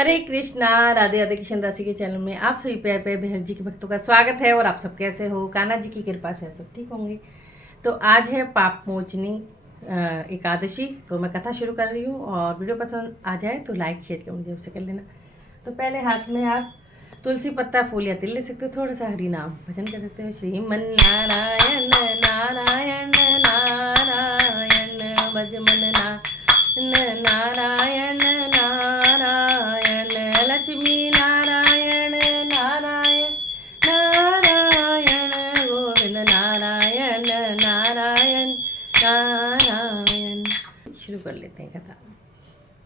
हरे कृष्णा। राधे राधे। कृष्ण दासी के चैनल में आप सभी प्यारे प्यारे बहन जी के भक्तों का स्वागत है। और आप सब कैसे हो? कान्हा जी की कृपा से आप सब ठीक होंगे। तो आज है पाप मोचनी एकादशी। तो मैं कथा शुरू कर रही हूँ और वीडियो पसंद आ जाए तो लाइक शेयर कर मुझे उससे कर लेना। तो पहले हाथ में आप तुलसी पत्ता फूल या तिल ले सकते हो। थोड़ा सा हरि नाम भजन कर सकते हो। श्रीमन नारायण नारायण नारायण भज मन नारायण नारायण लक्ष्मी नारायण नारायण नारायण गोविंद नारायण नारायण नारायण। शुरू कर लेते हैं कथा।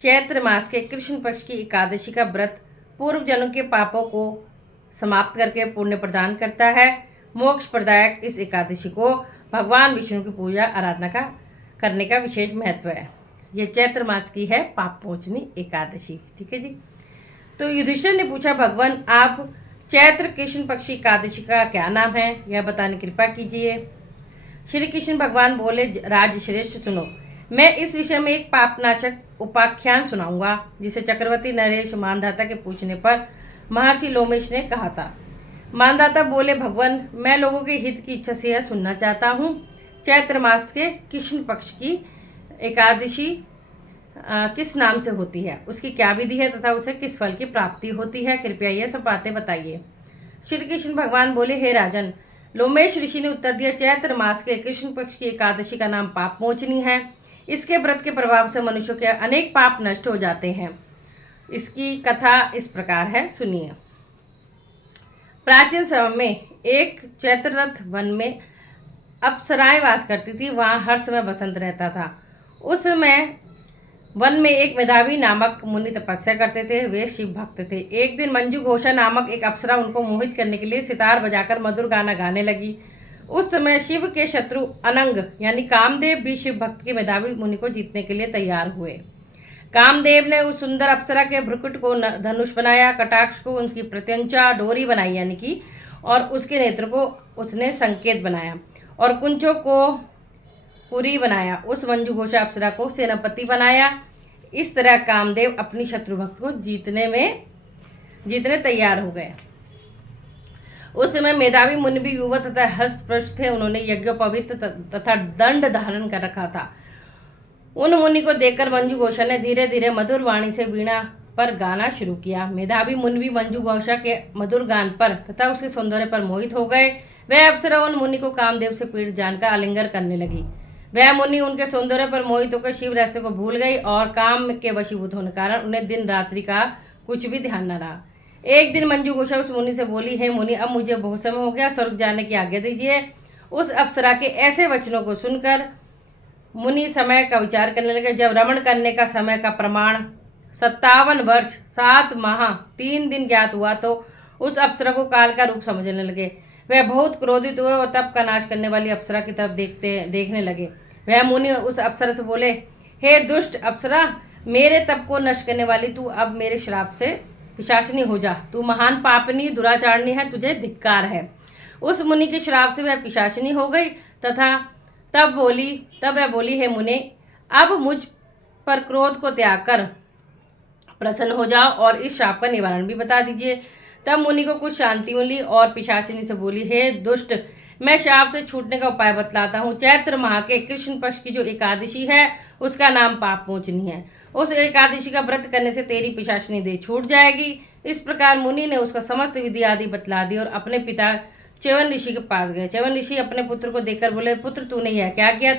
चैत्र मास के कृष्ण पक्ष की एकादशी का व्रत पूर्व जन्म के पापों को समाप्त करके पुण्य प्रदान करता है। मोक्ष प्रदायक इस एकादशी को भगवान विष्णु की पूजा आराधना करने का विशेष महत्व है। ये चैत्र मास की है पाप मोचनी एकादशी। ठीक है जी। तो युधिष्ठिर ने पूछा, भगवान आप चैत्र कृष्ण पक्षी एकादशी का क्या नाम है, यह बताने की कृपा कीजिए। श्री कृष्ण भगवान बोले, राजश्रेष्ठ सुनो, मैं इस विषय में एक पापनाशक उपाख्यान सुनाऊंगा जिसे चक्रवर्ती नरेश मानधाता के पूछने पर महर्षि लोमेश ने कहा था। मानधाता बोले, भगवान मैं लोगों के हित की इच्छा से यह सुनना चाहता हूँ। चैत्र मास के कृष्ण पक्ष की एकादशी किस नाम से होती है, उसकी क्या विधि है तथा उसे किस फल की प्राप्ति होती है, कृपया यह सब बातें बताइए। श्री कृष्ण भगवान बोले, हे राजन, लोमेश ऋषि ने उत्तर दिया, चैत्र मास के कृष्ण पक्ष की एकादशी का नाम पाप मोचनी है। इसके व्रत के प्रभाव से मनुष्यों के अनेक पाप नष्ट हो जाते हैं। इसकी कथा इस प्रकार है, सुनिए। प्राचीन समय में एक चैत्ररथ वन में अप्सराएं वास करती थी। वहां हर समय बसंत रहता था। उस समय वन में एक मेधावी नामक मुनि तपस्या करते थे। वे शिव भक्त थे। एक दिन मंजू घोषा नामक एक अप्सरा उनको मोहित करने के लिए सितार बजाकर मधुर गाना गाने लगी। उस समय शिव के शत्रु अनंग यानी कामदेव भी शिव भक्त के मेधावी मुनि को जीतने के लिए तैयार हुए। कामदेव ने उस सुंदर अप्सरा के भ्रुकुट को धनुष बनाया, कटाक्ष को उनकी प्रत्यंचा डोरी बनाई यानी कि, और उसके नेत्र को उसने संकेत बनाया, और कुंचों को पुरी बनाया। उस मंजू घोषा अप्सरा को सेनापति बनाया। इस तरह कामदेव अपनी शत्रु भक्त को जीतने तैयार हो गए। उस समय मेधावी मुनि भी युवा तथा हस्तपृष्ठ थे। उन्होंने यज्ञोपवीत तथा दंड धारण कर रखा था। उन मुनि को देखकर मंजू घोषा ने धीरे धीरे मधुर वाणी से वीणा पर गाना शुरू किया। मेधावी मुनि भी मंजू घोषा के मधुर गान पर तथा उसके सौंदर्य पर मोहित हो गए। वह अप्सरा उन मुनि को कामदेव से पीड़ित जानकर आलिंगन करने लगी। वह मुनि उनके सौंदर्य पर मोहित होकर शिव रहस्य को भूल गई और काम के वशीभूत होने के कारण उन्हें दिन रात्रि का कुछ भी ध्यान न रहा। एक दिन मंजू घोषा उस मुनि से बोली, हे मुनि, अब मुझे बहुत समय हो गया, स्वर्ग जाने की आज्ञा दीजिए। उस अप्सरा के ऐसे वचनों को सुनकर मुनि समय का विचार करने लगे। जब रमण करने का समय का प्रमाण 57 वर्ष 7 माह 3 दिन ज्ञात हुआ तो उस अप्सरा को काल का रूप समझने लगे। वह बहुत क्रोधित हुए और तप का नाश करने वाली अप्सरा की तरफ देखने लगे। वह मुनि उस अप्सरा से बोले, हे दुष्ट अप्सरा, मेरे तप को नष्ट करने वाली तू अब मेरे श्राप से पिशाचिनी हो जा। तू महान पापनी दुराचारणी है, तुझे धिक्कार है। उस मुनि के श्राप से वह पिशाचिनी हो गई तथा तब वह बोली, हे मुनि, अब मुझ पर क्रोध को त्याग कर प्रसन्न हो जाओ और इस श्राप का निवारण भी बता दीजिए। तब मुनि को कुछ शांति मिली और पिशाचिनी से बोली, हे दुष्ट, मैं श्राप से छूटने का उपाय बतलाता हूँ। चैत्र माह के कृष्ण पक्ष की जो एकादशी है उसका नाम पाप मोचनी है। उस एकादशी का व्रत करने से तेरी पिशाचिनी देह छूट जाएगी। इस प्रकार मुनि ने उसका समस्त विधि आदि बतला दी और अपने पिता च्यवन ऋषि के पास गए। च्यवन ऋषि अपने पुत्र को देखकर बोले, पुत्र, तूने यह क्या किया?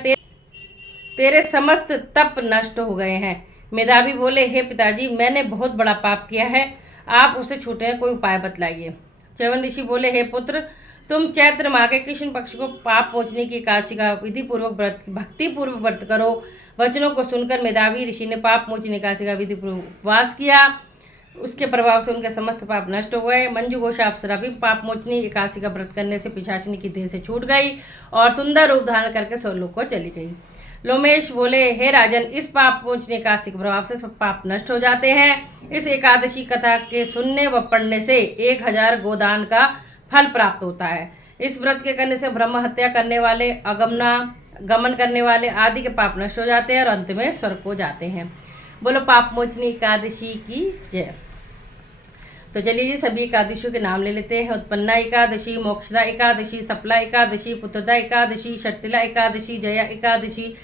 तेरे समस्त तप नष्ट हो गए हैं। मेधावी बोले, हे पिताजी, मैंने बहुत बड़ा पाप किया है, आप उसे छूटने का कोई उपाय बतलाइए। च्यवन ऋषि बोले, हे पुत्र, तुम चैत्र माह के कृष्ण पक्ष को पाप मोचने की एकादशी का विधि पूर्वक भक्ति पूर्वक व्रत करो। वचनों को सुनकर मेधावी ऋषि ने पाप मोचनी एकादशी का विधि पूर्वक उपवास किया। उसके प्रभाव से उनके समस्त पाप नष्ट हो गए। मंजू घोषा अप्सरा भी पाप मोचनी एकादशी का व्रत करने से पिशाचिनी की देह से छूट गई और सुंदर रूप धारण करके स्वर्गलोक को चली गई। लोमेश बोले, हे राजन, इस पाप मोचनी एकादशी के प्रभाव से सब पाप नष्ट हो जाते हैं। इस एकादशी कथा के सुनने व पढ़ने से 1000 गोदान का फल प्राप्त होता है। इस व्रत के करने से ब्रह्म हत्या करने वाले, गमन करने वाले आदि के पाप नष्ट हो जाते हैं और अंत में स्वर्ग को जाते हैं। बोलो पाप मोचनी एकादशी की जय। तो चलिए ये सभी एकादशियों के नाम ले लेते हैं। उत्पन्ना एकादशी, मोक्षदा एकादशी, सफला एकादशी, पुत्रदा एकादशी, शर्तिला एकादशी, जया एकादशी,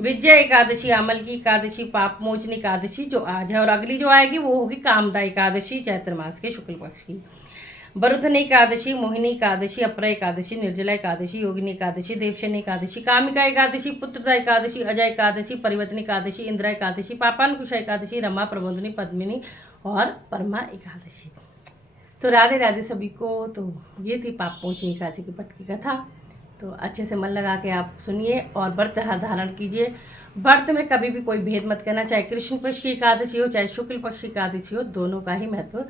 विजया एकादशी, आमल की एकादशी, पाप मोचनी एकादशी जो आज है, और अगली जो आएगी वो होगी कामदा एकादशी, चैत्र मास के शुक्ल पक्ष की। वरुधनी एकादशी, मोहिनी एकादशी, अपरा एकादशी, निर्जला एकादशी, योगिनी एकादशी, देवशनी एकादशी, कामिका एकादशी, पुत्रदा एकादशी, अजय एकादशी, परिवर्तनी एकादशी, इंदिरा एकादशी, पापानुकुशा एकादशी, रमा, प्रबोधनी, पद्मिनी और परमा एकादशी। तो राधे राधे सभी को। तो ये थी पाप मोचनी एकादशी की पट की कथा। तो अच्छे से मन लगा के आप सुनिए और व्रत धारण कीजिए। व्रत में कभी भी कोई भेद मत करना, चाहे कृष्ण पक्ष की एकादशी हो चाहे शुक्ल पक्ष की एकादशी हो, दोनों का ही महत्व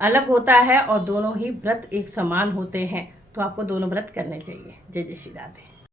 अलग होता है और दोनों ही व्रत एक समान होते हैं। तो आपको दोनों व्रत करने चाहिए। जय जय श्री राधे।